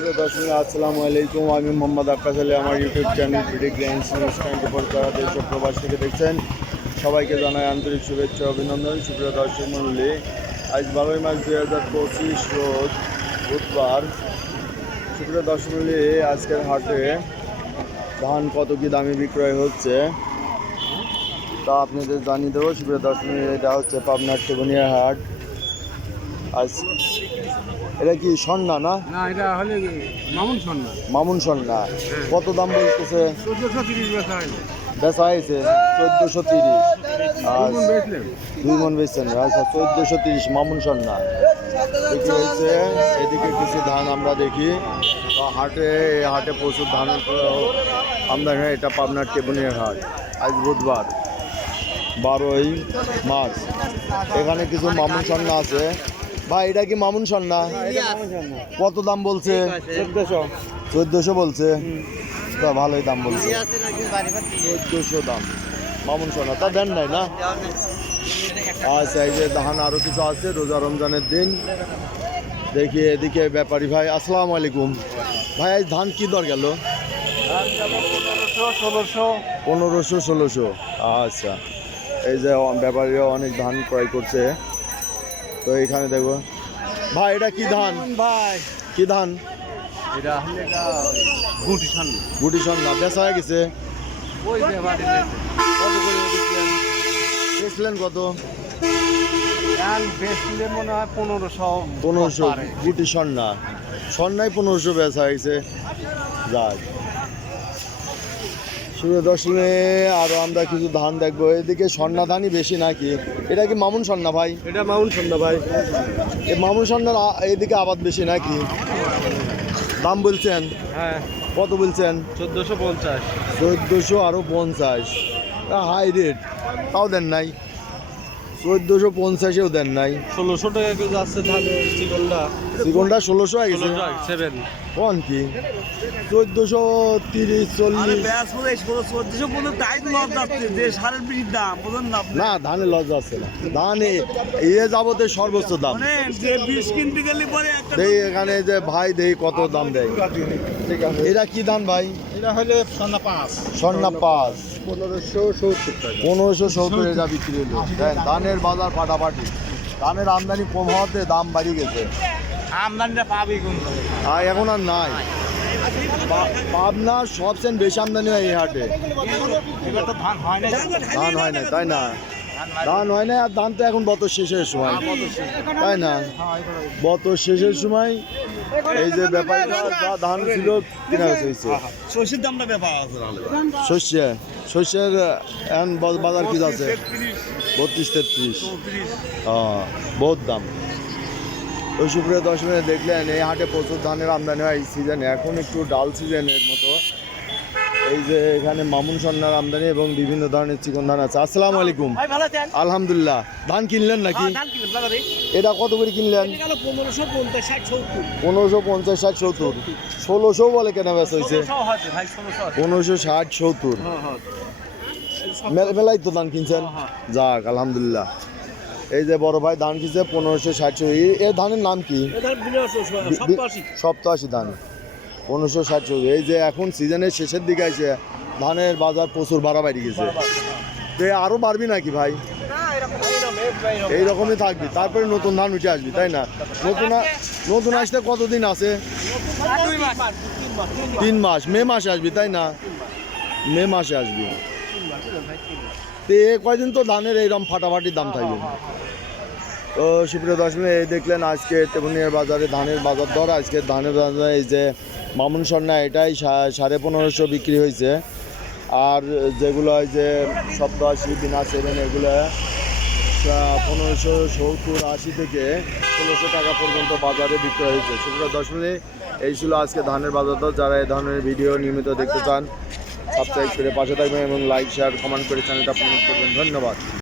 সুপ্রিয় দর্শক আসসালামু আলাইকুম। আমি মোহাম্মদ আক্কাস আলী। আমার ইউটিউব চ্যানেল ভিডি গ্রেন্স নিউজ 24 যারা দেশ ও প্রবাস থেকে দেখছেন সবাইকে জানাই আন্তরিক শুভেচ্ছা অভিনন্দন। সুপ্রিয় দর্শক মণ্ডলী, আজ 12 মার্চ 2025 রোজ বুধবার। সুপ্রিয় দর্শক মণ্ডলী, আজকের হাটে ধান কত কি দামে বিক্রয় হচ্ছে তা আপনাদের জানিয়ে দেবো। সুপ্রিয় দর্শক মণ্ডলী, এটা হচ্ছে পাবনার টেবনিয়া হাট। আজ এটা কি স্বর্ণা না? না, এটা হলে মামুন সন্না। মামুন স্বর্ণা কত দাম বলতেছে? 1430 বেচা হয়েছে 1430। আর বেচলেন 2 মন বেচছেন? আচ্ছা, 1430 মামুন স্বর্ণা বিক্রি হয়েছে। এদিকে কিছু ধান আমরা দেখি তো হাটে প্রচুর ধান আমদানি হয়। এটা পাবনার টেবনিয়া হাট। আজ বুধবার 12 মার্চ। এখানে কিছু মামুন স্বর্ণা আছে। ভাই, এটা কি মামুন স্বর্ণা? কত দাম বলছে? 1400 বলছে। তা ভালোই দাম বলছে, 1400 দাম মামুন স্বর্ণা। তা দেন নাই না? আচ্ছা, এই যে ধান আরো কিছু আছে রোজা রমজানের দিন। দেখি এদিকে ব্যাপারী ভাই, আসসালামু আলাইকুম ভাই। আজ ধান কি দর গেল? 1500 1600। আচ্ছা, এই যে ব্যাপারীরা অনেক ধান ক্রয় করছে। তো এখানে দেখবো ভাই, এটা কি ধান? ভাই, কি ধান? এটা হলে গুটি সন্না। গুটি স্বর্ণা বেচা হয়ে গেছে। ওই যে বাড়ি কত করে বেচলেন? বেচলেন কত? ধান বেচলে মনে হয় 1500 গুটি স্বর্ণা। স্বর্ণায় 1500 বেচা হয়েছে। যাক, সুপ্রিয় দর্শনে আরো আমরা কিছু ধান দেখবো। এদিকে স্বর্ণা ধানই বেশি নাকি? এটা কি মামুন স্বর্ণা ভাই? এটা মামুন সন্না ভাই। এই মামুন স্বর্ণার এদিকে আবাদ বেশি নাকি? দাম বলছেন হ্যাঁ, কত বলছেন? 1450। 1400 আরো 50। হাই রেট, তাও দেন নাই? 1450-এও দেন নাই? 1600 টাকা কেজি যাচ্ছে ধান চিকনটা। চিকনটা 1600 হয়ে গেছে। 7 কোন কি 1430 40? না, ধানের লস যাচ্ছে না। ধানে যাবতে সর্বোচ্চ দাম দেই। এখানে যে ভাই দেই কত দাম দেয়। এটা কি ধান ভাই? এটা হলে সন্না 5। স্বর্ণা 5 1570 টাকা। 1570 এটা বিক্রি হলো। দেন, ধানের বাজার ফাটাফাটি। ধানের আমদানি কম হওয়াতে দাম বাড়ি গেছে। আমদানিটা পাবি কোন? আর এখন আর নাই। পাবনার সবচেয়ে বেশি আমদানি হয় এই হাটে। এবার তো ধান হয় না। ধান হয় না, তাই না? ধান হয় না। আর ধান তো এখন বছর শেষের সময়, তাই না? বছর শেষের সময় এই যে ব্যাপারটা যা ধান ছিল কিনা হয়েছে। শস্যের দামটা ব্যাপার আছে। শস্যের এখন বাজার কি আছে? 32-33। বহুত দাম। ওই সুপ্রিয় দর্শনে দেখলেন এই হাটে প্রচুর ধানের আমদানি হয় এই সিজনে। এখন একটু ডাল সিজনের মতো। এই যে এখানে মামুন স্বর্ণার আমদানি এবং বিভিন্ন ধরনের চিকন ধান আছে। আসসালামু আলাইকুম। আলহামদুলিল্লাহ। ধান কিনলেন নাকি? এটা কত করে কিনলেন? 1550 60 70। 1600 বলে কেনা বেচা হয়েছে? 1560 70। মেলাই তো ধান কিনছেন। যাক, আলহামদুলিল্লাহ। এই যে বড় ভাই ধান কিনছে 1560। এই ধানের নাম কি? 87 ধান 1560। এই যে এখন সিজনের শেষের দিকে আছে, ধানের বাজার প্রচুর বাড়াবাড়ি গেছে। তো আরো বাড়বি নাকি ভাই? এইরকমই থাকবি, তারপরে নতুন ধান উঠে আসবি, তাই না? নতুন আসতে কতদিন আছে? 3 মাস। মে মাসে আসবি, তাই না? মে মাসে আসবি। তো কয়দিন তো ধানের এইরকম ফাটাফাটি দাম থাকবে। তো সুপ্রিয় দর্শক, এই দেখলেন আজকে টেবনিয়ার বাজারে ধানের বাজার দর। আজকে ধানের বাজারে এই যে মামুন স্বর্ণা এটাই 1550 বিক্রি হয়েছে। আর যেগুলো এই যে 87 বিনা 7 এগুলো 1570 80 থেকে 1600 টাকা পর্যন্ত বাজারে বিক্রয় হয়েছে। সুপ্রিয় দর্শক, এই ছিল আজকে ধানের বাজার দর। যারা এই ধরনের ভিডিও নিয়মিত দেখতে চান সাবস্ক্রাইব করে পাশে থাকবেন এবং লাইক শেয়ার কমেন্ট করে চ্যানেলটা প্রমোট করবেন। ধন্যবাদ।